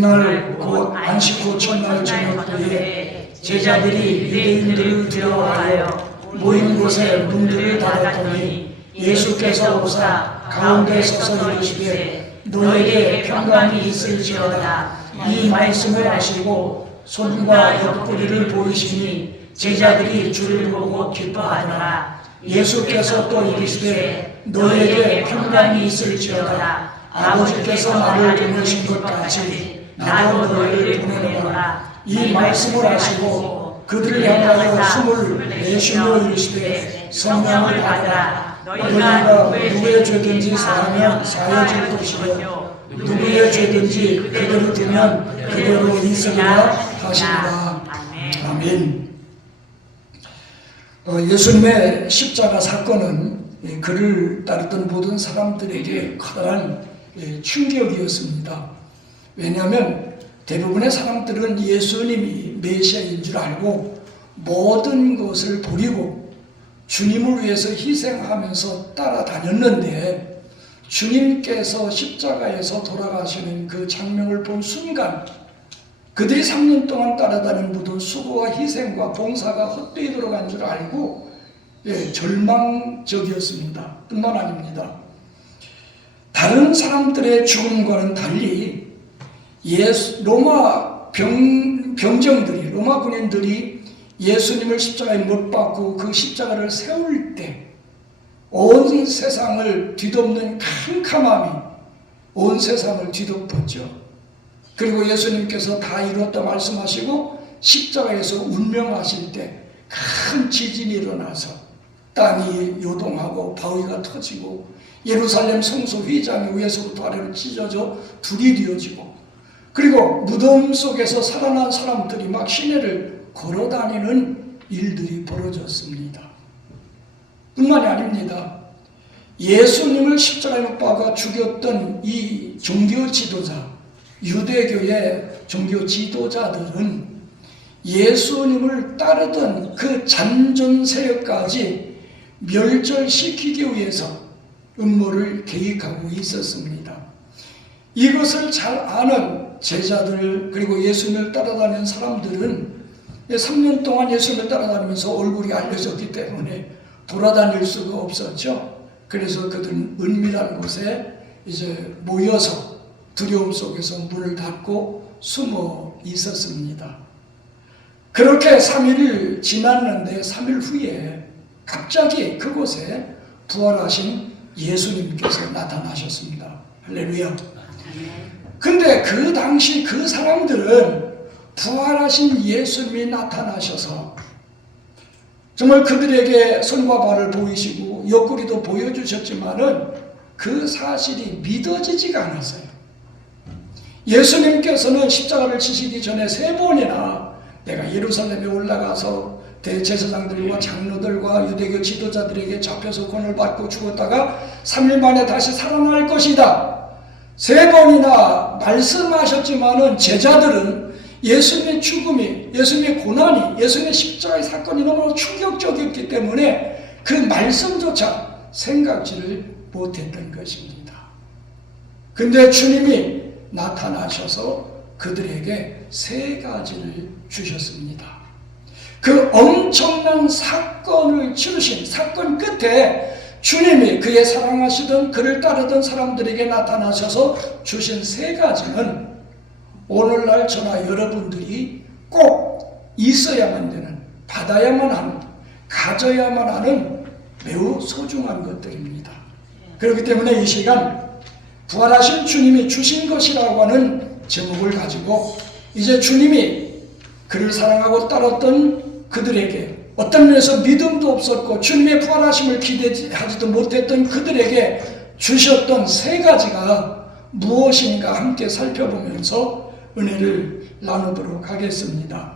이날 곧 안식 후 첫날 저녁 때에 제자들이 유대인들을 두려워하여 모인 곳에 문들을 닫았더니 예수께서 오사 가운데 서서 이르시되 너에게 평강이 있을지어다. 이 말씀을 하시고 손과 옆구리를 보이시니 제자들이 주를 보고 기뻐하더라. 예수께서 또 이르시되 너에게 평강이 있을지어다. 아버지께서 나를 보내신 것 같이 나도 너희를 보내노라. 이 말씀을 하시고 그들을 향하여 숨을 내쉬며 이르시되 성령을 받으라. 너희가 누구의 죄든지 사하면 사해질 것이요 누구의 죄든지 그대로 두면 그대로 있으리라 하시니라. 아멘. 예수님의 십자가 사건은 그를 따르던 모든 사람들에게 커다란 충격이었습니다. 왜냐하면 대부분의 사람들은 예수님이 메시아인 줄 알고 모든 것을 버리고 주님을 위해서 희생하면서 따라다녔는데 주님께서 십자가에서 돌아가시는 그 장면을 본 순간 그들이 3년 동안 따라다닌 모든 수고와 희생과 봉사가 헛되이 들어간 줄 알고 절망적이었습니다. 뿐만 아닙니다. 다른 사람들의 죽음과는 달리 로마 병정들이, 로마 군인들이 예수님을 십자가에 못 박고 그 십자가를 세울 때 온 세상을 뒤덮는 캄캄함이 온 세상을 뒤덮었죠. 그리고 예수님께서 다 이루었다 말씀하시고 십자가에서 운명하실 때 큰 지진이 일어나서 땅이 요동하고 바위가 터지고 예루살렘 성소 휘장이 위에서부터 아래로 찢어져 둘이 되어지고 그리고 무덤 속에서 살아난 사람들이 막 시내를 걸어다니는 일들이 벌어졌습니다. 뿐만이 아닙니다. 예수님을 십자가에 못 박아 죽였던 이 종교 지도자, 유대교의 종교 지도자들은 예수님을 따르던 그 잔존 세력까지 멸절시키기 위해서 음모를 계획하고 있었습니다. 이것을 잘 아는 제자들 그리고 예수님을 따라다니는 사람들은 3년 동안 예수님을 따라다니면서 얼굴이 알려졌기 때문에 돌아다닐 수가 없었죠. 그래서 그들은 은밀한 곳에 이제 모여서 두려움 속에서 문을 닫고 숨어 있었습니다. 그렇게 3일 지났는데 3일 후에 갑자기 그곳에 부활하신 예수님께서 나타나셨습니다. 할렐루야. 근데 그 당시 그 사람들은 부활하신 예수님이 나타나셔서 정말 그들에게 손과 발을 보이시고 옆구리도 보여주셨지만은 그 사실이 믿어지지가 않았어요. 예수님께서는 십자가를 지시기 전에 3번이나 내가 예루살렘에 올라가서 대제사장들과 장로들과 유대교 지도자들에게 잡혀서 권을 받고 죽었다가 3일 만에 다시 살아날 것이다. 3번이나 말씀하셨지만은 제자들은 예수님의 죽음이, 예수님의 고난이, 예수님의 십자가의 사건이 너무 충격적이었기 때문에 그 말씀조차 생각지를 못했던 것입니다. 근데 주님이 나타나셔서 그들에게 3가지를 주셨습니다. 그 엄청난 사건을 치르신 사건 끝에 주님이 그의 사랑하시던 그를 따르던 사람들에게 나타나셔서 주신 3가지는 오늘날 저나 여러분들이 꼭 있어야만 되는, 받아야만 하는, 가져야만 하는 매우 소중한 것들입니다. 그렇기 때문에 이 시간 부활하신 주님이 주신 것이라고 하는 제목을 가지고 이제 주님이 그를 사랑하고 따랐던 그들에게 어떤 면에서 믿음도 없었고 주님의 부활하심을 기대하지도 못했던 그들에게 주셨던 3가지가 무엇인가 함께 살펴보면서 은혜를 나누도록 하겠습니다.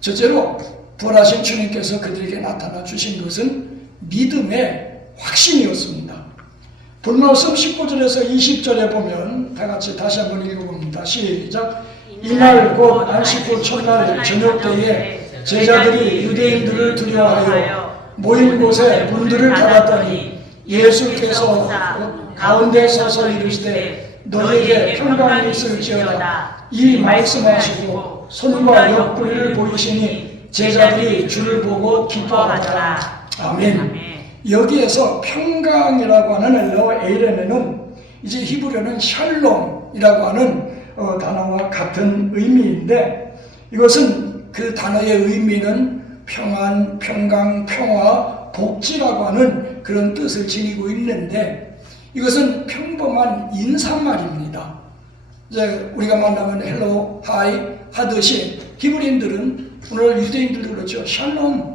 첫째로 부활하신 주님께서 그들에게 나타나 주신 것은 믿음의 확신이었습니다. 본말씀 19절에서 20절에 보면 다 같이 다시 한번 읽어봅니다. 시작. 이날 곧 안식 후 첫날 저녁 때에 제자들이 유대인들을 두려워하여 모인 곳에 문들을 닫았더니 예수께서 가운데 서서 이르시되 너에게 평강이 있을지어다. 이 말씀하시고 손과 옆구리를 보이시니 제자들이 주를 보고 기뻐하더라. 아멘. 여기에서 평강이라고 하는 헬라어 에이레네는 이제 히브리어는 샬롬이라고 하는 단어와 같은 의미인데, 이것은 그 단어의 의미는 평안, 평강, 평화, 복지라고 하는 그런 뜻을 지니고 있는데, 이것은 평범한 인사말입니다. 이제 우리가 만나면 헬로, 하이 하듯이 히브리인들은, 오늘 유대인들도 그렇죠, 샬롬.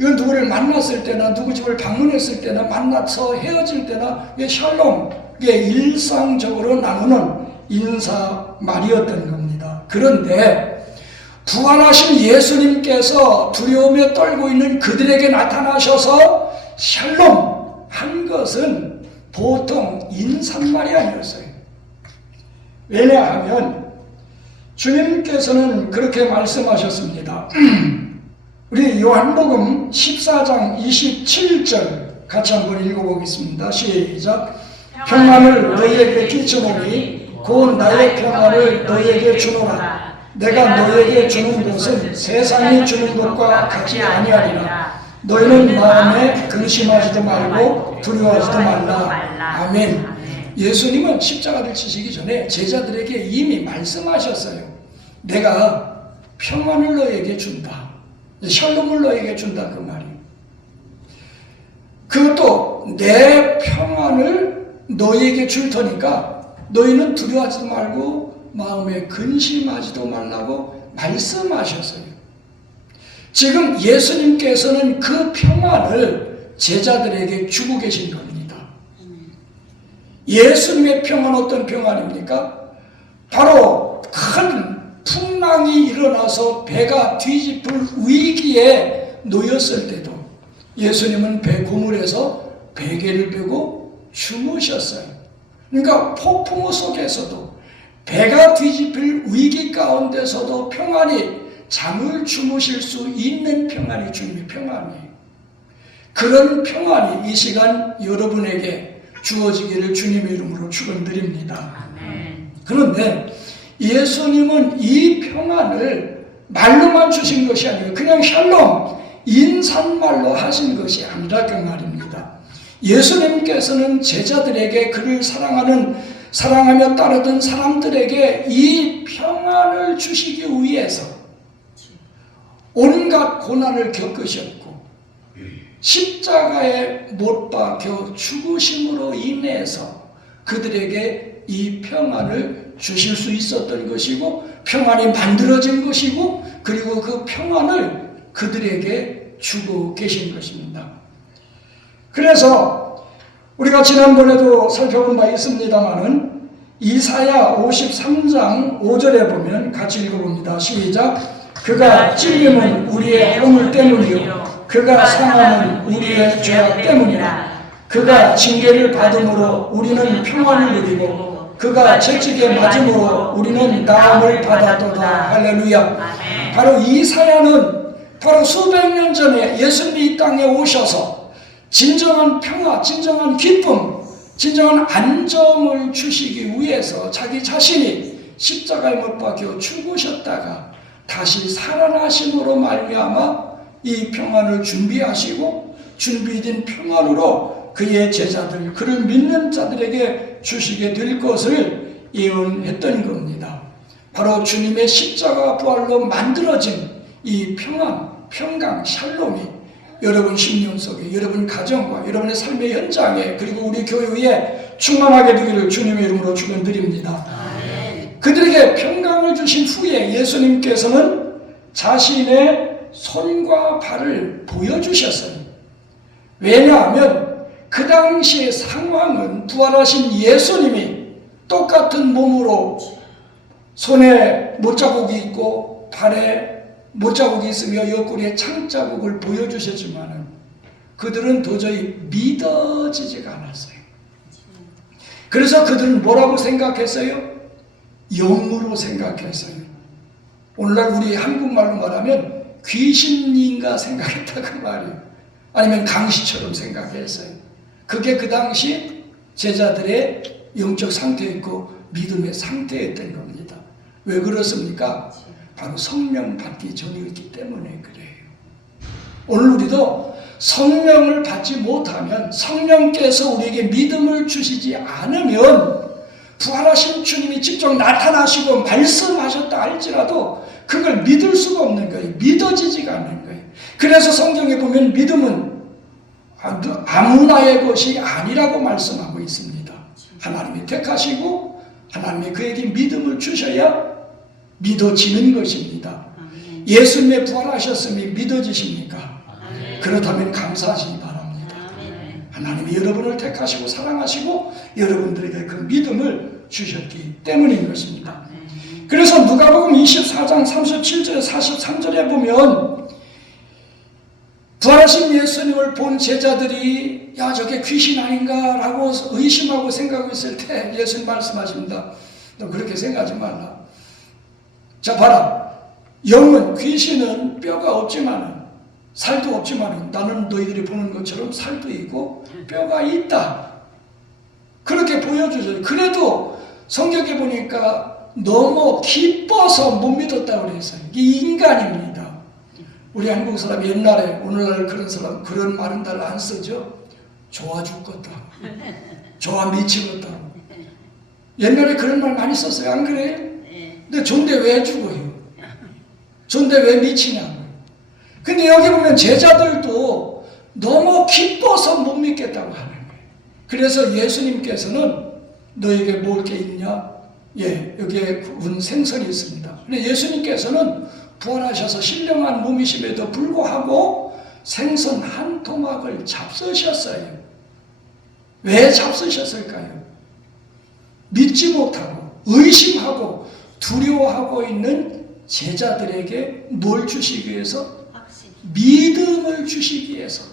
이건 누구를 만났을 때나 누구 집을 방문했을 때나 만나서 헤어질 때나 이게 샬롬, 이게 일상적으로 나누는 인사말이었던 겁니다. 그런데 부활하신 예수님께서 두려움에 떨고 있는 그들에게 나타나셔서 샬롬 한 것은 보통 인사말이 아니었어요. 왜냐하면 주님께서는 그렇게 말씀하셨습니다. 우리 요한복음 14장 27절 같이 한번 읽어보겠습니다. 시작. 평안을 너희에게 끼쳐노니 곧 나의 평안을 너희에게 주노라. 내가 너희에게 주는 것은 세상이 주는 것과 같이 아니하리라. 너희는 마음에 근심하지도 말고 두려워하지도 말라. 아멘. 예수님은 십자가를 지시기 전에 제자들에게 이미 말씀하셨어요. 내가 평안을 너희에게 준다. 샬롬을 너희에게 준다, 그 말이에요. 그것도 내 평안을 너희에게 줄 테니까 너희는 두려워하지도 말고 마음에 근심하지도 말라고 말씀하셨어요. 지금 예수님께서는 그 평안을 제자들에게 주고 계신 겁니다. 예수님의 평안 어떤 평안입니까? 바로 큰 풍랑이 일어나서 배가 뒤집을 위기에 놓였을 때도 예수님은 배 고물에서 베개를 베고 주무셨어요. 그러니까 폭풍우 속에서도 배가 뒤집힐 위기 가운데서도 평안히 잠을 주무실 수 있는 평안이 주님의 평안이에요. 그런 평안이 이 시간 여러분에게 주어지기를 주님의 이름으로 축원드립니다. 그런데 예수님은 이 평안을 말로만 주신 것이 아니고 그냥 샬롬, 인사말로 하신 것이 아니라 그 말입니다. 예수님께서는 제자들에게 그를 사랑하며 따르던 사람들에게 이 평안을 주시기 위해서 온갖 고난을 겪으셨고 십자가에 못 박혀 죽으심으로 인해서 그들에게 이 평안을 주실 수 있었던 것이고 평안이 만들어진 것이고 그리고 그 평안을 그들에게 주고 계신 것입니다. 그래서 우리가 지난번에도 살펴본 바 있습니다마는 이사야 53장 5절에 보면 같이 읽어봅니다. 시작. 그가 찔림은 우리의 허물 때문이요 그가 상함은 우리의 죄악 때문이라. 그가 징계를 받음으로 우리는 평안을 누리고 그가 채찍에 맞음으로 우리는 나음을 받았도다. 할렐루야. 바로 이사야는 바로 수백 년 전에 예수님이 이 땅에 오셔서 진정한 평화, 진정한 기쁨, 진정한 안정을 주시기 위해서 자기 자신이 십자가에 못 박혀 죽으셨다가 다시 살아나심으로 말미암아 이 평안을 준비하시고 준비된 평안으로 그의 제자들, 그를 믿는 자들에게 주시게 될 것을 예언했던 겁니다. 바로 주님의 십자가 부활로 만들어진 이 평안, 평강, 샬롬이 여러분 심령 속에, 여러분 가정과 여러분의 삶의 현장에 그리고 우리 교회에 충만하게 되기를 주님의 이름으로 축원드립니다. 그들에게 평강을 주신 후에 예수님께서는 자신의 손과 발을 보여주셨어요. 왜냐하면 그 당시의 상황은 부활하신 예수님이 똑같은 몸으로 손에 못자국이 있고 발에 못자국이 있으며 옆구리에 창자국을 보여주셨지만 그들은 도저히 믿어지지가 않았어요. 그래서 그들은 뭐라고 생각했어요? 영으로 생각했어요. 오늘날 우리 한국말로 말하면 귀신인가 생각했다 그 말이에요. 아니면 강시처럼 생각했어요. 그게 그 당시 제자들의 영적 상태였고 믿음의 상태였던 겁니다. 왜 그렇습니까? 바로 성령 받기 전이었기 때문에 그래요. 오늘 우리도 성령을 받지 못하면, 성령께서 우리에게 믿음을 주시지 않으면, 부활하신 주님이 직접 나타나시고 말씀하셨다 할지라도 그걸 믿을 수가 없는 거예요. 믿어지지가 않는 거예요. 그래서 성경에 보면 믿음은 아무나의 것이 아니라고 말씀하고 있습니다. 하나님이 택하시고 하나님이 그에게 믿음을 주셔야 믿어지는 것입니다. 예수님의 부활하셨음이 믿어지십니까? 그렇다면 감사하시기 바랍니다. 하나님이 여러분을 택하시고 사랑하시고 여러분들에게 그 믿음을 주셨기 때문인 것입니다. 그래서 누가복음 24장 37절 43절에 보면 부활하신 예수님을 본 제자들이 야 저게 귀신 아닌가 라고 의심하고 생각하고 있을 때 예수님 말씀하십니다. 너 그렇게 생각하지 말라. 자 봐라, 영은, 귀신은 뼈가 없지만은, 살도 없지만은 나는 너희들이 보는 것처럼 살도 있고 뼈가 있다. 그렇게 보여주죠. 그래도 성경에 보니까 너무 기뻐서 못 믿었다고 그랬어요. 이게 인간입니다. 우리 한국 사람이 옛날에, 오늘날 그런 사람 그런 말은 잘 안 쓰죠. 좋아 죽겠다, 좋아 미치겠다. 옛날에 그런 말 많이 썼어요. 안 그래요? 근데 존대 왜 죽어요? 존대 왜 미치냐고요. 근데 여기 보면 제자들도 너무 기뻐서 못 믿겠다고 하는 거예요. 그래서 예수님께서는 너에게 뭘 게 있냐? 예, 여기에 군 생선이 있습니다. 근데 예수님께서는 부활하셔서 신령한 몸이심에도 불구하고 생선 한 토막을 잡수셨어요. 왜 잡수셨을까요? 믿지 못하고 의심하고 두려워하고 있는 제자들에게 뭘 주시기 위해서? 믿음을 주시기 위해서.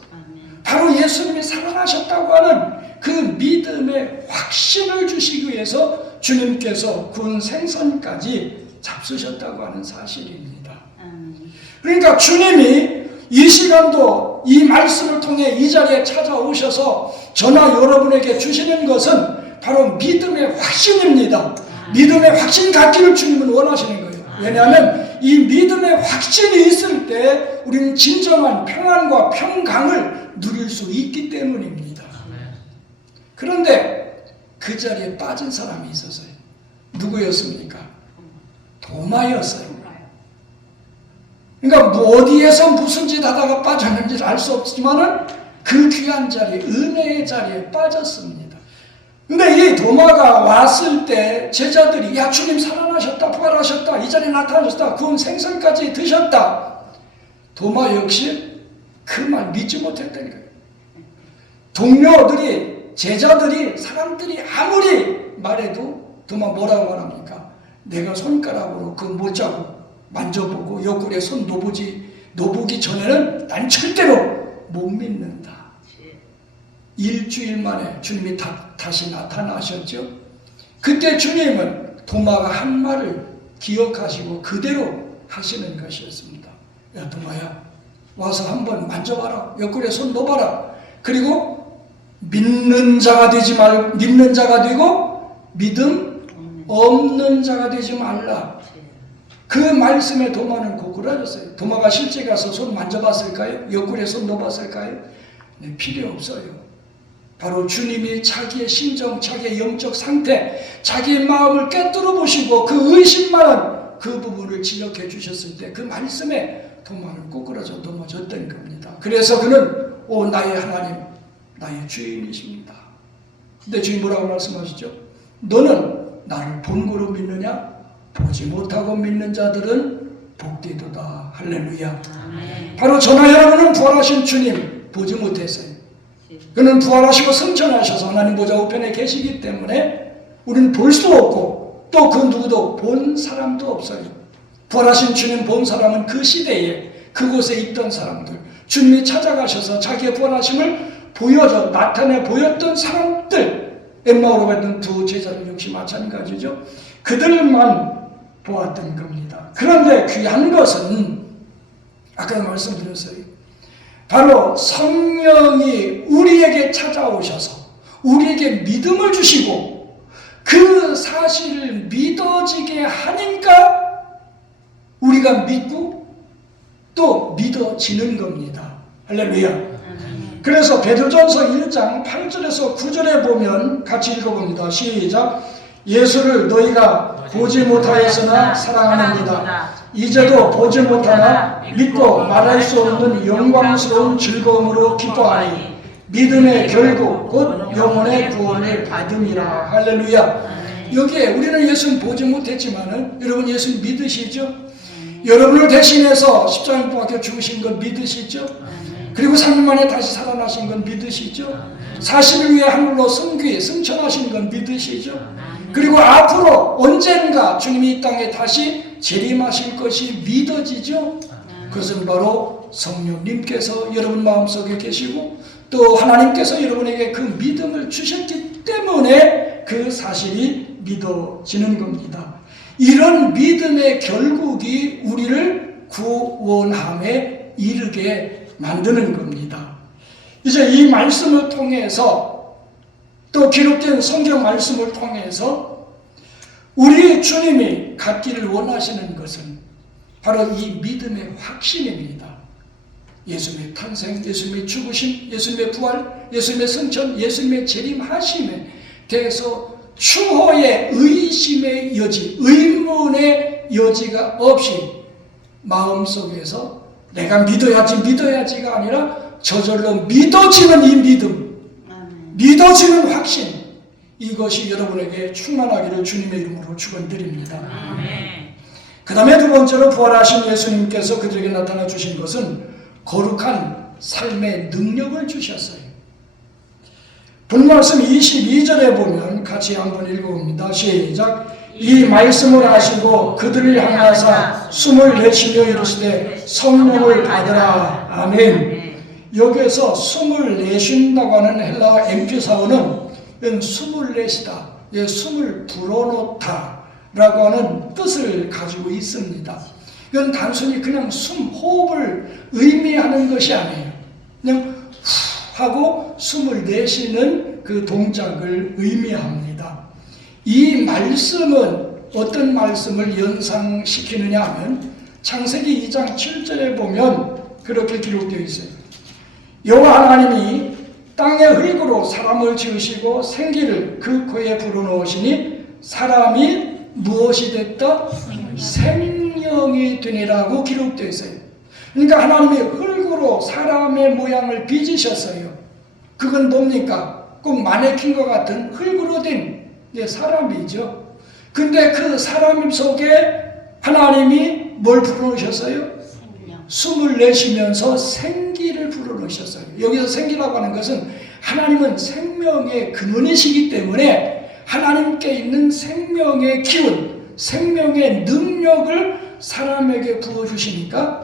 바로 예수님이 살아나셨다고 하는 그 믿음의 확신을 주시기 위해서 주님께서 구운 생선까지 잡수셨다고 하는 사실입니다. 그러니까 주님이 이 시간도 이 말씀을 통해 이 자리에 찾아오셔서 저나 여러분에게 주시는 것은 바로 믿음의 확신입니다. 믿음의 확신 갖기를 주님은 원하시는 거예요. 왜냐하면 이 믿음의 확신이 있을 때 우리는 진정한 평안과 평강을 누릴 수 있기 때문입니다. 그런데 그 자리에 빠진 사람이 있었어요. 누구였습니까? 도마였어요. 그러니까 뭐 어디에서 무슨 짓 하다가 빠졌는지 알 수 없지만은 그 귀한 자리에, 은혜의 자리에 빠졌습니다. 근데 이 도마가 왔을 때 제자들이 야 주님 살아나셨다, 부활하셨다, 이 자리에 나타나셨다, 구운 생선까지 드셨다. 도마 역시 그 말 믿지 못했던 거예요. 동료들이, 제자들이, 사람들이 아무리 말해도 도마 뭐라고 말합니까? 내가 손가락으로 그 모자고 만져보고 옆구리에 손 놓보기 전에는 난 절대로 못 믿는다. 일주일 만에 주님이 다시 나타나셨죠. 그때 주님은 도마가 한 말을 기억하시고 그대로 하시는 것이었습니다. 야 도마야, 와서 한번 만져봐라. 옆구리에 손 넣어봐라. 그리고 믿는 자가 되고 믿음 없는 자가 되지 말라. 그 말씀에 도마는 고꾸라졌어요. 도마가 실제 가서 손 만져봤을까요? 옆구리에 손 넣어봤을까요? 네, 필요 없어요. 바로 주님이 자기의 심정, 자기의 영적 상태, 자기의 마음을 꿰뚫어 보시고 그 의심만한 그 부분을 지적해 주셨을 때 그 말씀에 도마는 꼬꾸라져 넘어졌던 겁니다. 그래서 그는 오 나의 하나님, 나의 주인이십니다. 근데 주인 뭐라고 말씀하시죠? 너는 나를 본고로 믿느냐? 보지 못하고 믿는 자들은 복되도다. 할렐루야. 아멘. 바로 저나 여러분은 부활하신 주님 보지 못했어요. 그는 부활하시고 승천하셔서 하나님 보좌 우편에 계시기 때문에 우리는 볼 수 없고 또 그 누구도 본 사람도 없어요. 부활하신 주님 본 사람은 그 시대에 그곳에 있던 사람들, 주님이 찾아가셔서 자기의 부활하심을 나타내 보였던 사람들, 엠마오로 갔던 두 제자들 역시 마찬가지죠. 그들만 보았던 겁니다. 그런데 귀한 것은 아까 말씀드렸어요. 바로 성령이 우리에게 찾아오셔서 우리에게 믿음을 주시고 그 사실을 믿어지게 하니까 우리가 믿고 또 믿어지는 겁니다. 할렐루야. 그래서 베드로전서 1장 8절에서 9절에 보면 같이 읽어봅니다. 시작. 예수를 너희가 보지 못하였으나 사랑하느니라. 이제도 보지 못하나 믿고 말할 수 없는 영광스러운 즐거움으로 기뻐하니 믿음의 결국 곧 영혼의 구원을 받음이라. 할렐루야. 여기에 우리는 예수는 보지 못했지만은 여러분 예수 믿으시죠? 여러분을 대신해서 십자가에 못 박혀 죽으신 걸 믿으시죠? 그리고 3일 만에 다시 살아나신 건 믿으시죠? 40일 후에 하늘로 승천하신 건 믿으시죠? 그리고 앞으로 언젠가 주님이 이 땅에 다시 재림하실 것이 믿어지죠? 그것은 바로 성령님께서 여러분 마음속에 계시고 또 하나님께서 여러분에게 그 믿음을 주셨기 때문에 그 사실이 믿어지는 겁니다. 이런 믿음의 결국이 우리를 구원함에 이르게 만드는 겁니다. 이제 이 말씀을 통해서 또 기록된 성경 말씀을 통해서 우리 주님이 갖기를 원하시는 것은 바로 이 믿음의 확신입니다. 예수님의 탄생, 예수님의 죽으심, 예수님의 부활, 예수님의 승천, 예수님의 재림하심에 대해서 추호의 의심의 여지, 의문의 여지가 없이 마음속에서 내가 믿어야지가 아니라 저절로 믿어지는 이 믿음, 믿어지는 확신, 이것이 여러분에게 충만하기를 주님의 이름으로 축원드립니다. 그 다음에 두 번째로 부활하신 예수님께서 그들에게 나타나 주신 것은 거룩한 삶의 능력을 주셨어요. 본말씀 22절에 보면 같이 한번 읽어봅니다. 시작. 이 말씀을 하시고 그들을 향하사 숨을 내쉬며 이르시되 성령을 받으라. 아멘. 여기에서 숨을 내쉰다고 하는 헬라어 엠피사어는 숨을 내쉬다, 숨을 불어넣다 라고 하는 뜻을 가지고 있습니다. 이건 단순히 그냥 호흡을 의미하는 것이 아니에요. 그냥 후 하고 숨을 내쉬는 그 동작을 의미합니다. 이 말씀은 어떤 말씀을 연상시키느냐 하면 창세기 2장 7절에 보면 그렇게 기록되어 있어요. 여호와 하나님이 땅의 흙으로 사람을 지으시고 생기를 그 코에 불어넣으시니 사람이 무엇이 됐다? 생명이 되니라고 기록되어 있어요. 그러니까 하나님이 흙으로 사람의 모양을 빚으셨어요. 그건 뭡니까? 꼭 마네킹과 같은 흙으로 된 사람이죠. 근데 그 사람 속에 하나님이 뭘 불어넣으셨어요? 숨을 내쉬면서 생기를 불어넣으셨어요. 여기서 생기라고 하는 것은 하나님은 생명의 근원이시기 때문에 하나님께 있는 생명의 기운, 생명의 능력을 사람에게 불어넣으시니까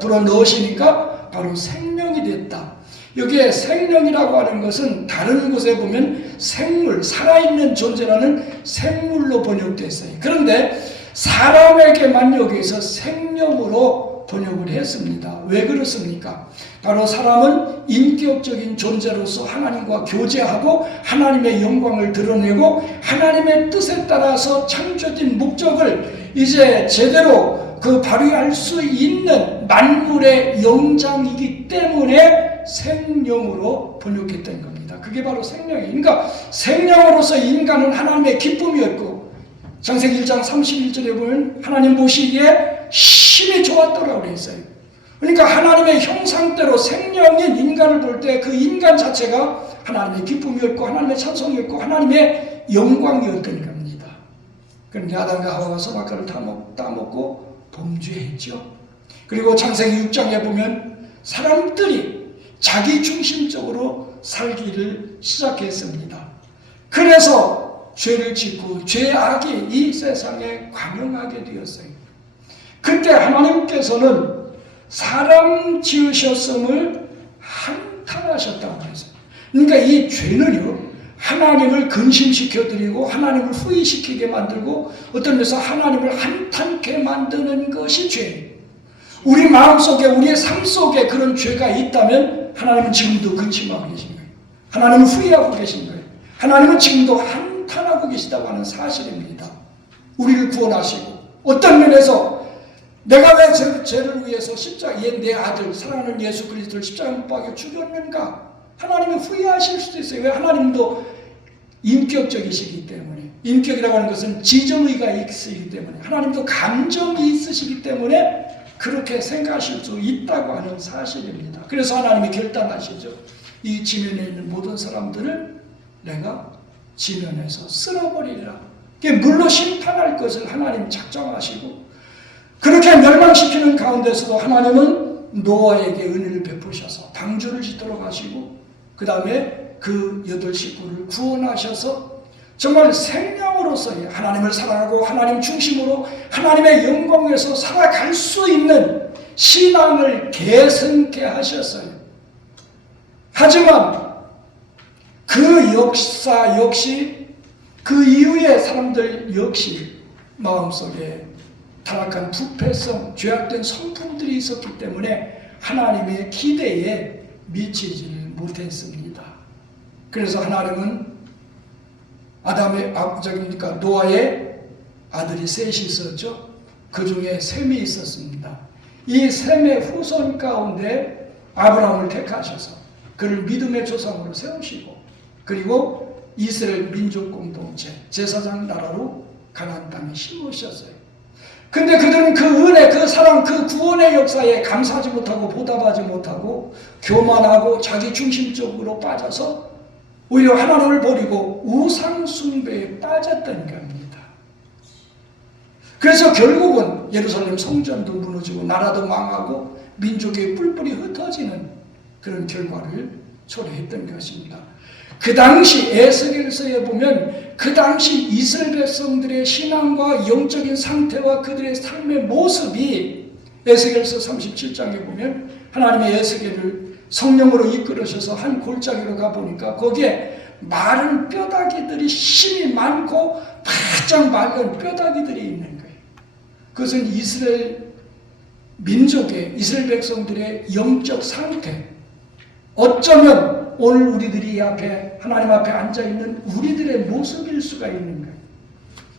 바로 생명이 됐다. 여기에 생명이라고 하는 것은 다른 곳에 보면 생물, 살아있는 존재라는 생물로 번역되어 있어요. 그런데 사람에게만 여기서 생명으로 번역을 했습니다. 왜 그렇습니까? 바로 사람은 인격적인 존재로서 하나님과 교제하고 하나님의 영광을 드러내고 하나님의 뜻에 따라서 창조된 목적을 이제 제대로 발휘할 수 있는 만물의 영장이기 때문에 생명으로 번역했던 겁니다. 그게 바로 생명이에요. 그러니까 생명으로서 인간은 하나님의 기쁨이었고 창세기 1장 31절에 보면 하나님 보시기에 심히 좋았더라고 그랬어요. 그러니까 하나님의 형상대로 생명인 인간을 볼 때 그 인간 자체가 하나님의 기쁨이었고 하나님의 찬송이었고 하나님의 영광이었던 겁니다. 그런데 아담과 하와가 선악과를 따먹고 범죄했죠. 그리고 창세기 6장에 보면 사람들이 자기 중심적으로 살기를 시작했습니다. 그래서 죄를 짓고 죄악이 이 세상에 관영하게 되었어요. 그때 하나님께서는 사람 지으셨음을 한탄하셨다고 했어요. 그러니까 이 죄는요, 하나님을 근심시켜드리고 하나님을 후회시키게 만들고 어떤 면에서 하나님을 한탄케 만드는 것이 죄예요. 우리 마음속에 우리의 삶 속에 그런 죄가 있다면 하나님은 지금도 근심하고 계신 거예요. 하나님은 후회하고 계신 거예요. 하나님은 지금도 나타나고 계시다고 하는 사실입니다. 우리를 구원하시고 어떤 면에서 내가 왜 죄를 위해서 내 아들 사랑하는 예수 그리스도를 십자가 못 박여 죽였는가? 하나님이 후회하실 수도 있어요. 왜? 하나님도 인격적이시기 때문에, 인격이라고 하는 것은 지정의가 있으시기 때문에, 하나님도 감정이 있으시기 때문에 그렇게 생각하실 수 있다고 하는 사실입니다. 그래서 하나님이 결단하시죠. 이 지면에 있는 모든 사람들을 내가 지면에서 쓸어버리리라. 물로 심판할 것을 하나님 작정하시고, 그렇게 멸망시키는 가운데서도 하나님은 노아에게 은혜를 베푸셔서 방주를 짓도록 하시고, 그 다음에 그 8식구를 구원하셔서 정말 생명으로서의 하나님을 사랑하고 하나님 중심으로 하나님의 영광에서 살아갈 수 있는 신앙을 계승케 하셨어요. 하지만 그 역사 역시, 그 이후의 사람들 역시 마음속에 타락한 부패성, 죄악된 성품들이 있었기 때문에 하나님의 기대에 미치지를 못했습니다. 그래서 하나님은 노아의 아들이 셋이 있었죠. 그 중에 셈이 있었습니다. 이 셈의 후손 가운데 아브라함을 택하셔서 그를 믿음의 조상으로 세우시고, 그리고 이스라엘 민족 공동체 제사장 나라로 가나안 땅에 심으셨어요. 근데 그들은 그 은혜, 그 사랑, 그 구원의 역사에 감사하지 못하고 보답하지 못하고 교만하고 자기 중심적으로 빠져서 오히려 하나님을 버리고 우상 숭배에 빠졌던 겁니다. 그래서 결국은 예루살렘 성전도 무너지고 나라도 망하고 민족의 뿔뿔이 흩어지는 그런 결과를 초래했던 것입니다. 그 당시 에스겔서에 보면 그 당시 이스라엘 백성들의 신앙과 영적인 상태와 그들의 삶의 모습이 에스겔서 37장에 보면 하나님의 에스겔을 성령으로 이끌으셔서 한 골짜기로 가보니까 거기에 마른 뼈다귀들이 힘이 많고 바짝 마른 뼈다귀들이 있는 거예요. 그것은 이스라엘 민족의, 이스라엘 백성들의 영적 상태, 어쩌면 오늘 우리들이 하나님 앞에 앉아있는 우리들의 모습일 수가 있는 거예요.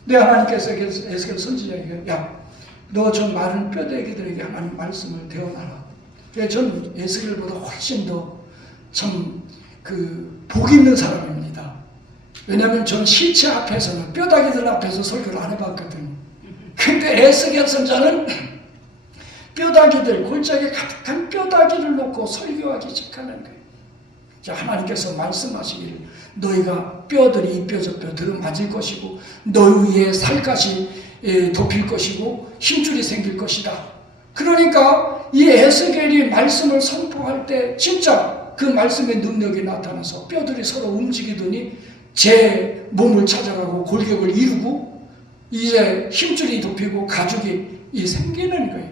근데 하나님께서 에스겔 선지자에게, 야, 너 저 마른 뼈다귀들에게 하나님 말씀을 대어놔라. 전 에스겔보다 훨씬 더 참 복 있는 사람입니다. 왜냐하면 전 시체 앞에서는, 뼈다귀들 앞에서 설교를 안 해봤거든요. 근데 에스겔 선자는 뼈다귀들, 골짜기에 가득한 뼈다귀를 놓고 설교하기 시작하는 거예요. 자, 하나님께서 말씀하시기를 너희가 뼈들이 이 뼈 저 뼈 들어맞을 것이고 너희 위에 살갗이 덮일 것이고 힘줄이 생길 것이다. 그러니까 이 에스겔이 말씀을 선포할 때 진짜 그 말씀의 능력이 나타나서 뼈들이 서로 움직이더니 제 몸을 찾아가고 골격을 이루고 이제 힘줄이 덮이고 가죽이 생기는 거예요.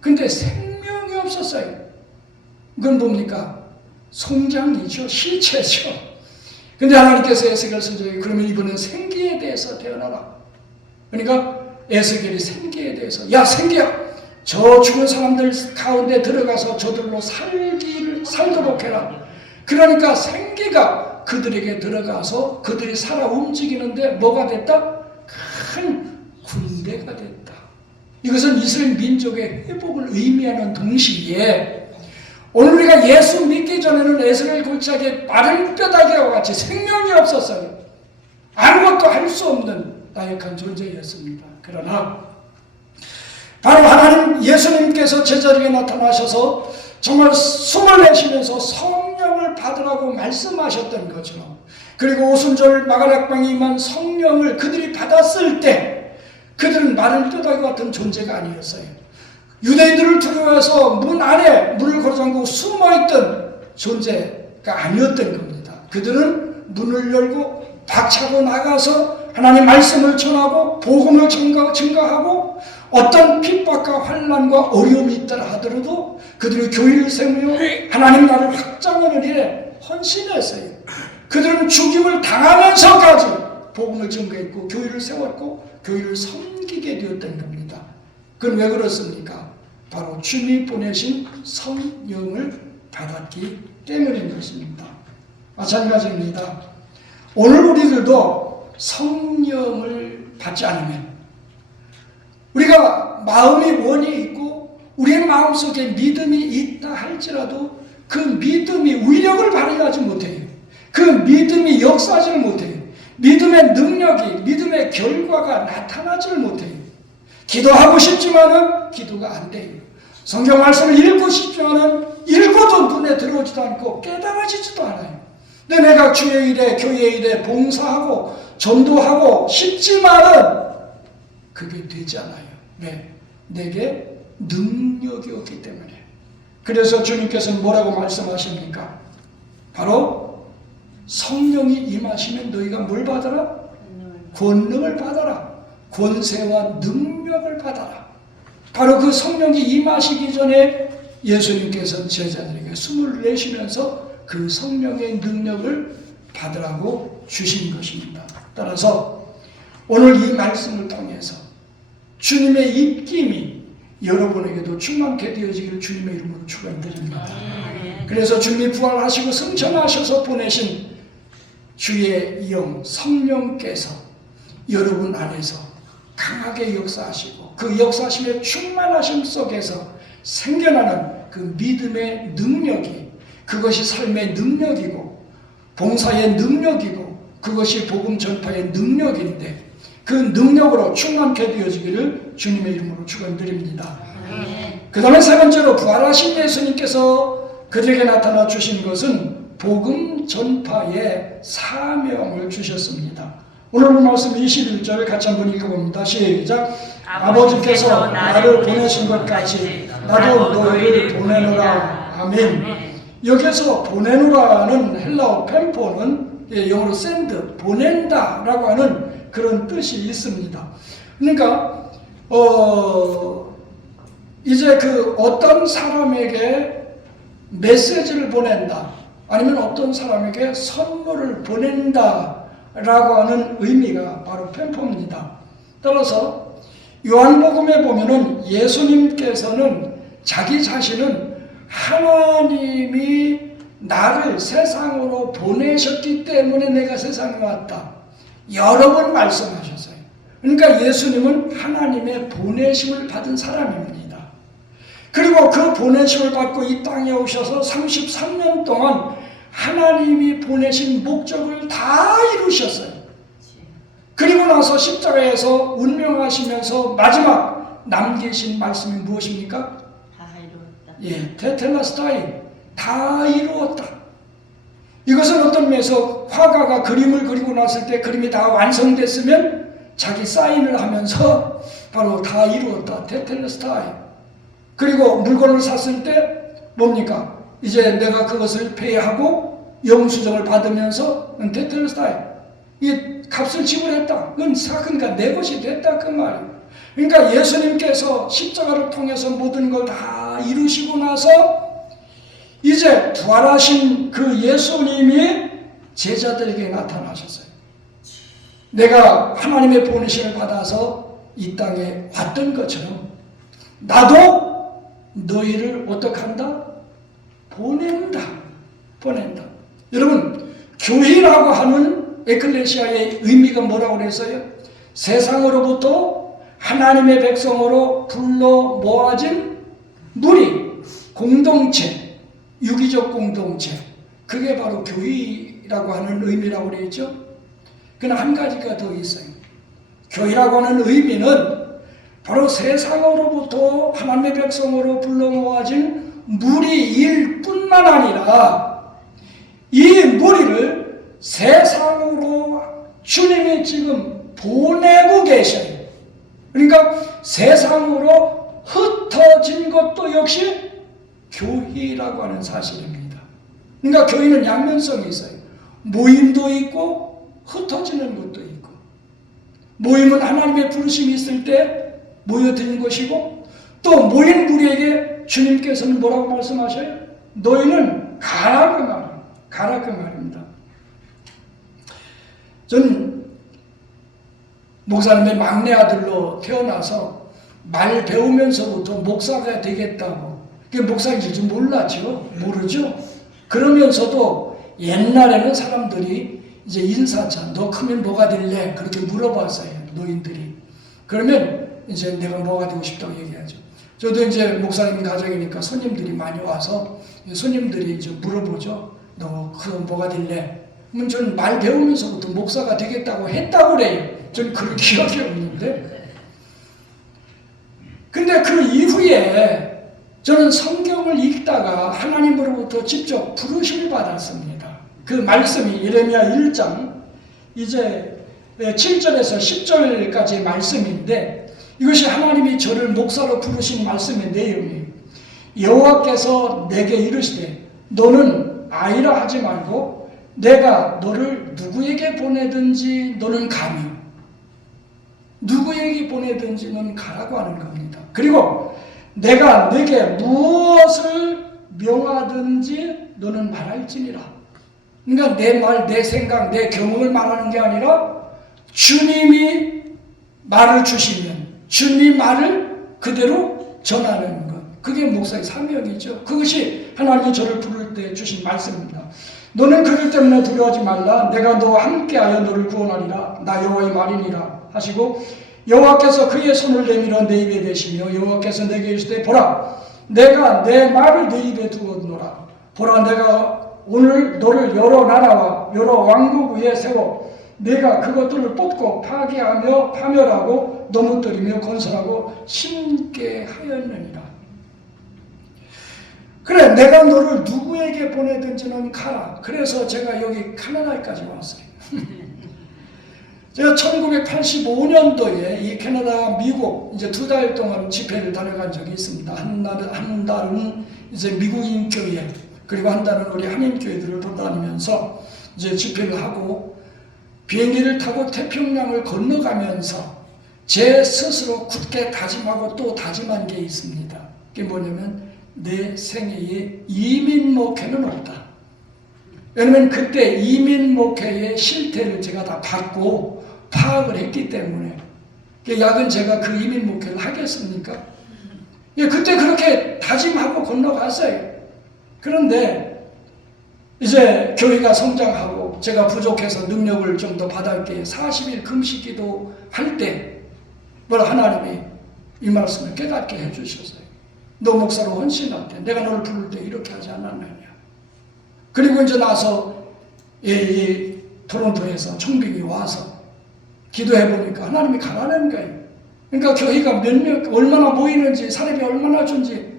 근데 생명이 없었어요. 그건 뭡니까? 송장이죠. 실체죠. 근데 하나님께서 에스겔 선지자에게 그러면 이번엔 생기에 대해서 태어나라. 그러니까 에스겔이 생기에 대해서, 야 생기야, 저 죽은 사람들 가운데 들어가서 저들로 살도록 해라. 그러니까 생기가 그들에게 들어가서 그들이 살아 움직이는데 뭐가 됐다? 큰 군대가 됐다. 이것은 이스라엘 민족의 회복을 의미하는 동시에 오늘 우리가 예수 믿기 전에는 에스겔 골짜기에 마른 뼈다귀와 같이 생명이 없었어요. 아무것도 할 수 없는 나약한 존재였습니다. 그러나 바로 하나님 예수님께서 제자리에 나타나셔서 정말 숨을 내쉬면서 성령을 받으라고 말씀하셨던 것처럼, 그리고 오순절 마가락방이 임한 성령을 그들이 받았을 때 그들은 마른 뼈다귀 같은 존재가 아니었어요. 유대인들을 두려워해서 문 안에 문을 걸어잠그고 숨어있던 존재가 아니었던 겁니다. 그들은 문을 열고 박차고 나가서 하나님 말씀을 전하고 복음을 증거하고 어떤 핍박과 환난과 어려움이 있더라 하더라도 그들은 교회를 세우며 하나님 나라를 확장하는 일에 헌신했어요. 그들은 죽임을 당하면서까지 복음을 증거했고 교회를 세웠고 교회를 섬기게 되었던 겁니다. 그건 왜 그렇습니까? 바로 주님이 보내신 성령을 받았기 때문인 것입니다. 마찬가지입니다. 오늘 우리들도 성령을 받지 않으면, 우리가 마음의 원이 있고 우리의 마음속에 믿음이 있다 할지라도 그 믿음이 위력을 발휘하지 못해요. 그 믿음이 역사하지를 못해요. 믿음의 능력이, 믿음의 결과가 나타나지를 못해요. 기도하고 싶지만은 기도가 안 돼요. 성경 말씀을 읽고 싶지만은 읽어도 눈에 들어오지도 않고 깨달아지지도 않아요. 근데 내가 주의 일에, 교회 일에 봉사하고 전도하고 싶지만은 그게 되지 않아요. 왜? 내게 능력이 없기 때문에. 그래서 주님께서는 뭐라고 말씀하십니까? 바로 성령이 임하시면 너희가 뭘 받아라? 권능을 받아라. 권세와 능력을 받아라. 바로 그 성령이 임하시기 전에 예수님께서는 제자들에게 숨을 내쉬면서 그 성령의 능력을 받으라고 주신 것입니다. 따라서 오늘 이 말씀을 통해서 주님의 입김이 여러분에게도 충만케 되어지기를 주님의 이름으로 축원드립니다. 그래서 주님이 부활하시고 승천하셔서 보내신 주의 영 성령께서 여러분 안에서 강하게 역사하시고 그 역사하심의 충만하심 속에서 생겨나는 그 믿음의 능력이, 그것이 삶의 능력이고 봉사의 능력이고 그것이 복음 전파의 능력인데 그 능력으로 충만케 되어지기를 주님의 이름으로 축원드립니다. 그 다음에 세 번째로 부활하신 예수님께서 그들에게 나타나 주신 것은 복음 전파의 사명을 주셨습니다. 오늘 말씀 21절 같이 한번 읽어봅니다. 시작. 아버지께서 나를 보내신 것 같이 나도 너희를 보내노라. 아멘. 여기서 보내노라는 헬라어 펜포는 영어로 send, 보낸다라고 하는 그런 뜻이 있습니다. 그러니까 이제 그 어떤 사람에게 메시지를 보낸다, 아니면 어떤 사람에게 선물을 보낸다라고 하는 의미가 바로 펜포입니다. 따라서 요한복음에 보면은 예수님께서는 자기 자신은 하나님이 나를 세상으로 보내셨기 때문에 내가 세상에 왔다, 여러 번 말씀하셨어요. 그러니까 예수님은 하나님의 보내심을 받은 사람입니다. 그리고 그 보내심을 받고 이 땅에 오셔서 33년 동안 하나님이 보내신 목적을 다 이루셨어요. 그리고 나서 십자가에서 운명하시면서 마지막 남기신 말씀이 무엇입니까? 다 이루었다. 예, 테텔레스타이, 다 이루었다. 이것은 어떤 면에서 화가가 그림을 그리고 났을 때 그림이 다 완성됐으면 자기 사인을 하면서 바로 다 이루었다, 테텔레스타이. 그리고 물건을 샀을 때 뭡니까? 이제 내가 그것을 페이하고 영수증을 받으면서 테텔레스타이, 이 값을 지불했다. 그러니까 내 것이 됐다, 그 말이에요. 그러니까 예수님께서 십자가를 통해서 모든 걸 다 이루시고 나서 이제 부활하신 그 예수님이 제자들에게 나타나셨어요. 내가 하나님의 보내심을 받아서 이 땅에 왔던 것처럼 나도 너희를 어떻게 한다? 보낸다. 여러분, 교회라고 하는 에클레시아의 의미가 뭐라고 그랬어요? 세상으로부터 하나님의 백성으로 불러 모아진 무리, 공동체, 유기적 공동체, 그게 바로 교회라고 하는 의미라고 그랬죠. 그러나 한 가지가 더 있어요. 교회라고 하는 의미는 바로 세상으로부터 하나님의 백성으로 불러 모아진 무리일 뿐만 아니라 이 무리를 세상으로 주님이 지금 보내고 계셔요. 그러니까 세상으로 흩어진 것도 역시 교회라고 하는 사실입니다. 그러니까 교회는 양면성이 있어요. 모임도 있고 흩어지는 것도 있고, 모임은 하나님의 부르심이 있을 때 모여드는 것이고, 또 모인 무리에게 주님께서는 뭐라고 말씀하셔요? 너희는 가라 그 말이에요. 가라 그 말입니다. 저는 목사님의 막내 아들로 태어나서 말 배우면서부터 목사가 되겠다고, 그게 목사인지 좀 몰랐죠. 모르죠. 그러면서도 옛날에는 사람들이 이제 인사차, 너 크면 뭐가 될래? 그렇게 물어봤어요, 노인들이. 그러면 이제 내가 뭐가 되고 싶다고 얘기하죠. 저도 이제 목사님 가정이니까 손님들이 많이 와서 손님들이 이제 물어보죠. 너 그럼 뭐가 될래? 그러면 저는 말 배우면서부터 목사가 되겠다고 했다고 그래요. 저는 그런 기억이 없는데. 근데 그 이후에 저는 성경을 읽다가 하나님으로부터 직접 부르심을 받았습니다. 그 말씀이 예레미야 1장 이제 7절에서 10절까지의 말씀인데, 이것이 하나님이 저를 목사로 부르신 말씀의 내용이에요. 여호와께서 내게 이르시되 너는 아이라 하지 말고 내가 너를 누구에게 보내든지 너는 가며, 누구에게 보내든지 너는 가라고 하는 겁니다. 그리고 내가 내게 무엇을 명하든지 너는 말할지니라. 그러니까 내 말, 내 생각, 내 경험을 말하는 게 아니라 주님이 말을 주시면 주님이 말을 그대로 전하는 것. 그게 목사의 사명이죠. 그것이 하나님이 저를 부를 때 주신 말씀입니다. 너는 그들 때문에 두려워하지 말라. 내가 너와 함께하여 너를 구원하리라. 나 여호와의 말이니라 하시고, 여호와께서 그의 손을 내밀어 내 입에 대시며 여호와께서 내게 이르시되 보라, 내가 내 말을 내 입에 두었노라. 보라, 내가 오늘 너를 여러 나라와 여러 왕국 위에 세워 내가 그것들을 뽑고 파괴하며 파멸하고 넘어뜨리며 건설하고 심게 하였느니라. 그래, 내가 너를 누구에게 보내든지는 가라. 그래서 제가 여기 캐나다까지 왔어요. 제가 1985년도에 이 캐나다, 미국 이제 2달 동안 집회를 다녀간 적이 있습니다. 한 달은 이제 미국인 교회, 그리고 한 달은 우리 한인 교회들을 돌아다니면서 이제 집회를 하고, 비행기를 타고 태평양을 건너가면서 제 스스로 굳게 다짐하고 또 다짐한 게 있습니다. 그게 뭐냐면 내 생애에 이민 목회는 없다. 왜냐면 그때 이민 목회의 실태를 제가 다 받고 파악을 했기 때문에. 야근 제가 그 이민 목회를 하겠습니까? 그때 그렇게 다짐하고 건너갔어요. 그런데 이제 교회가 성장하고 제가 부족해서 능력을 좀 더 받을 때 40일 금식기도 할 때 하나님이 이 말씀을 깨닫게 해주셨어요. 너 목사로 헌신할 때 내가 너를 부를 때 이렇게 하지 않았느냐. 그리고 이제 나서 이 토론토에서 청빙이 와서 기도해 보니까 하나님이 가라는 거예요. 그러니까 교회가 몇 명 얼마나 모이는지 사람이 얼마나 준지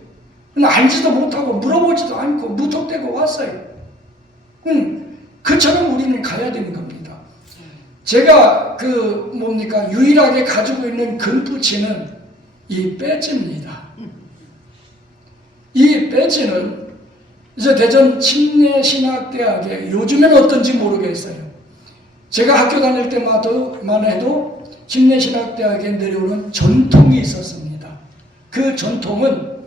알지도 못하고 물어보지도 않고 무턱대고 왔어요. 그처럼 우리는 가야 되는 겁니다. 제가 유일하게 가지고 있는 금붙이는 이 배지입니다. 이 배지는 이제 대전 침례신학대학에 요즘엔 어떤지 모르겠어요. 제가 학교 다닐 때만 해도 침례신학대학에 내려오는 전통이 있었습니다. 그 전통은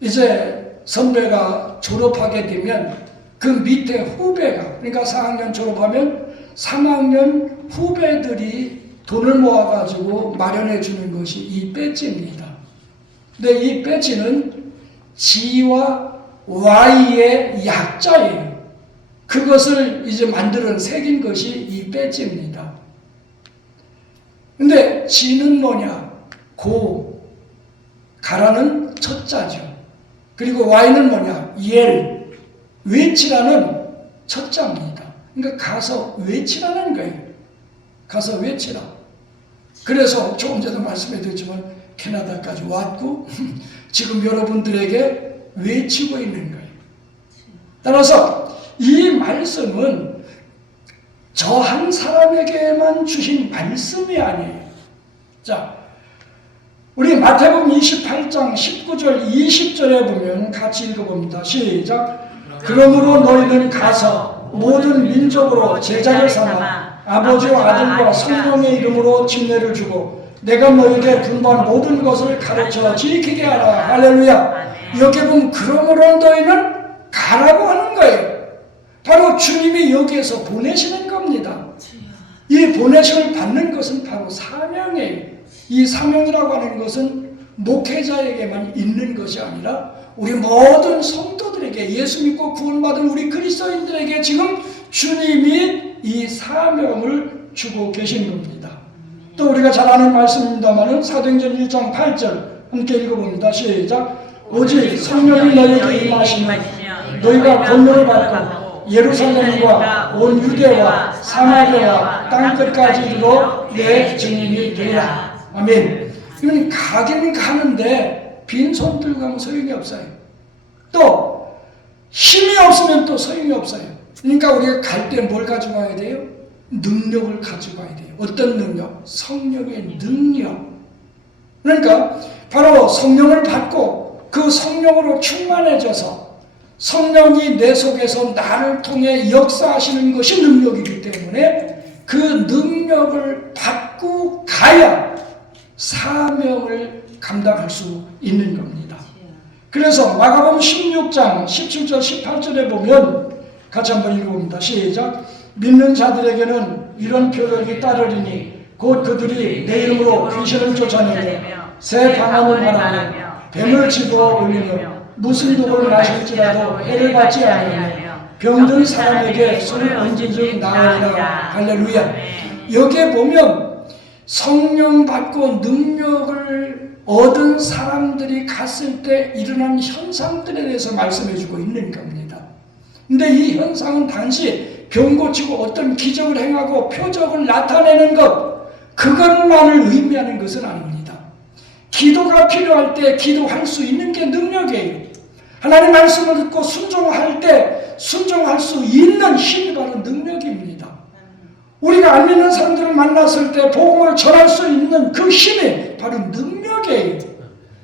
이제 선배가 졸업하게 되면 그 밑에 후배가, 그러니까 4학년 졸업하면 3학년 후배들이 돈을 모아가지고 마련해 주는 것이 이 배지입니다. 근데 이 배지는 G와 Y의 약자예요. 그것을 이제 새긴 것이 이 배지입니다. 근데 G는 뭐냐? 가라는 첫 자죠. 그리고 Y는 뭐냐? 외치라는 첫 자입니다. 그러니까 가서 외치라는 거예요. 가서 외치라. 그래서 조금 전에 말씀해 드렸지만 캐나다까지 왔고 지금 여러분들에게 외치고 있는 거예요. 따라서 이 말씀은 저 한 사람에게만 주신 말씀이 아니에요. 자, 우리 마태복음 28장 19절 20절에 보면 같이 읽어봅니다. 시작. 그러므로 너희는 가서 모든 민족으로 제자를 삼아 아버지와 아들과 성령의 이름으로 침례를 주고 내가 너희에게 분부한 모든 것을 가르쳐 지키게 하라. 할렐루야. 여기 보면 그러므로 너희는 가라고 하는 거예요. 바로 주님이 여기에서 보내시는 겁니다. 이 보내심을 받는 것은 바로 사명이에요. 이 사명이라고 하는 것은 목회자에게만 있는 것이 아니라 우리 모든 성도들에게, 예수 믿고 구원받은 우리 그리스도인들에게 지금 주님이 이 사명을 주고 계신 겁니다. 또 우리가 잘 아는 말씀입니다만은 사도행전 1장 8절 함께 읽어봅니다. 시작. 오직 성령이 너희에게 임하시면 너희가 권능을 받고 예루살렘과 온 유대와 사마리아와 땅끝까지 이르러 내 증인이 되리라. 아멘. 이건 가긴 가는데 빈손 들고 가면 소용이 없어요. 또 힘이 없으면 또 소용이 없어요. 그러니까 우리가 갈 때 뭘 가지고 가야 돼요? 능력을 가지고 가야 돼요. 어떤 능력? 성령의 능력. 그러니까 바로 성령을 받고 그 성령으로 충만해져서 성령이 내 속에서 나를 통해 역사하시는 것이 능력이기 때문에 그 능력을 받고 가야 사명을 감당할 수 있는 겁니다. 그래서 마가복음 16장 17절 18절에 보면 같이 한번 읽어봅니다. 시작. 믿는 자들에게는 이런 표적이 따르리니 곧 그들이 내 이름으로 귀신을 쫓아내며 새 방언을 말하며 뱀을 집어 올리며 무슨 독을 마실지라도 해를 받지 않으며 병든 사람에게 손을 얹은 즉 나으리라. 할렐루야. 여기에 보면 성령 받고 능력을 얻은 사람들이 갔을 때 일어난 현상들에 대해서 말씀해주고 있는 겁니다. 근데 이 현상은 단지 병 고치고 어떤 기적을 행하고 표적을 나타내는 것, 그것만을 의미하는 것은 아닙니다. 기도가 필요할 때 기도할 수 있는 게 능력이에요. 하나님 말씀을 듣고 순종할 때 순종할 수 있는 힘이 바로 능력입니다. 우리가 안 믿는 사람들을 만났을 때 복음을 전할 수 있는 그 힘이 바로 능력이에요.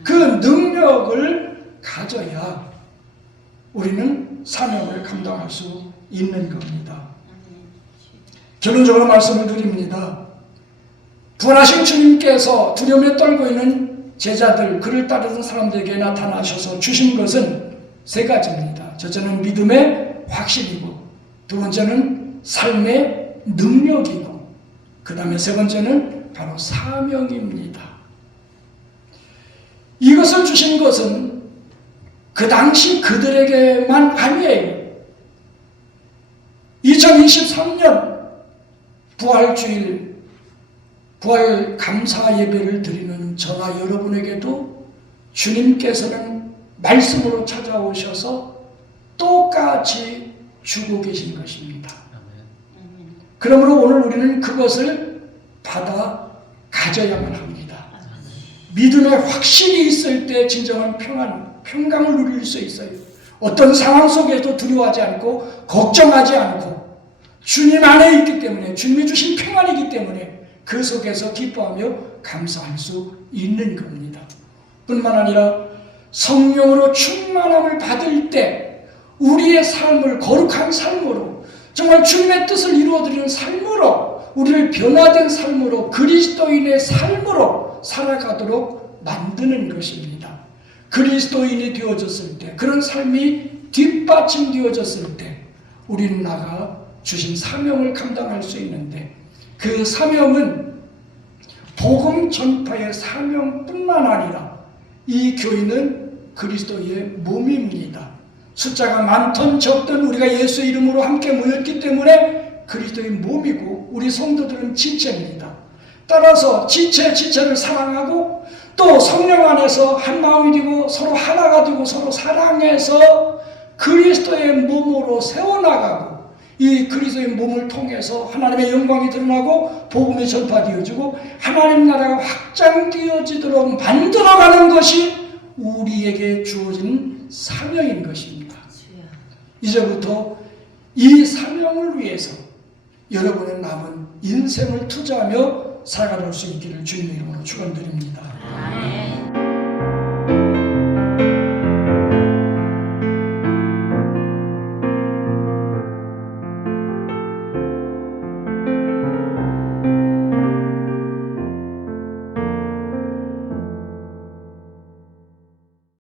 그 능력을 가져야 우리는 사명을 감당할 수 있는 겁니다. 결론적으로 말씀을 드립니다. 부활하신 주님께서 두려움에 떨고 있는 제자들, 그를 따르는 사람들에게 나타나셔서 주신 것은 세 가지입니다. 첫째는 믿음의 확신이고, 두 번째는 삶의 능력이고, 그 다음에 세 번째는 바로 사명입니다. 이것을 주신 것은 그 당시 그들에게만 아니에요. 2023년 부활주일, 부활 감사 예배를 드리는 저와 여러분에게도 주님께서는 말씀으로 찾아오셔서 똑같이 주고 계신 것입니다. 그러므로 오늘 우리는 그것을 받아 가져야만 합니다. 믿음의 확신이 있을 때 진정한 평강을 누릴 수 있어요. 어떤 상황 속에도 두려워하지 않고 걱정하지 않고 주님 안에 있기 때문에, 주님이 주신 평안이기 때문에 그 속에서 기뻐하며 감사할 수 있는 겁니다. 뿐만 아니라 성령으로 충만함을 받을 때 우리의 삶을 거룩한 삶으로, 정말 주님의 뜻을 이루어드리는 삶으로, 우리를 변화된 삶으로, 그리스도인의 삶으로 살아가도록 만드는 것입니다. 그리스도인이 되어졌을 때, 그런 삶이 뒷받침되어졌을 때 우리는 나가 주신 사명을 감당할 수 있는데, 그 사명은 복음 전파의 사명뿐만 아니라 이 교회는 그리스도의 몸입니다. 숫자가 많든 적든 우리가 예수의 이름으로 함께 모였기 때문에 그리스도의 몸이고, 우리 성도들은 지체입니다. 따라서 지체를 사랑하고 또 성령 안에서 한 마음이 되고 서로 하나가 되고 서로 사랑해서 그리스도의 몸으로 세워나가고, 이 그리스도의 몸을 통해서 하나님의 영광이 드러나고 복음이 전파되어지고 하나님 나라가 확장되어지도록 만들어가는 것이 우리에게 주어진 사명인 것입니다. 이제부터 이 사명을 위해서 여러분의 남은 인생을 투자하며 살아갈 수 있기를 주님의 이름으로 축원드립니다.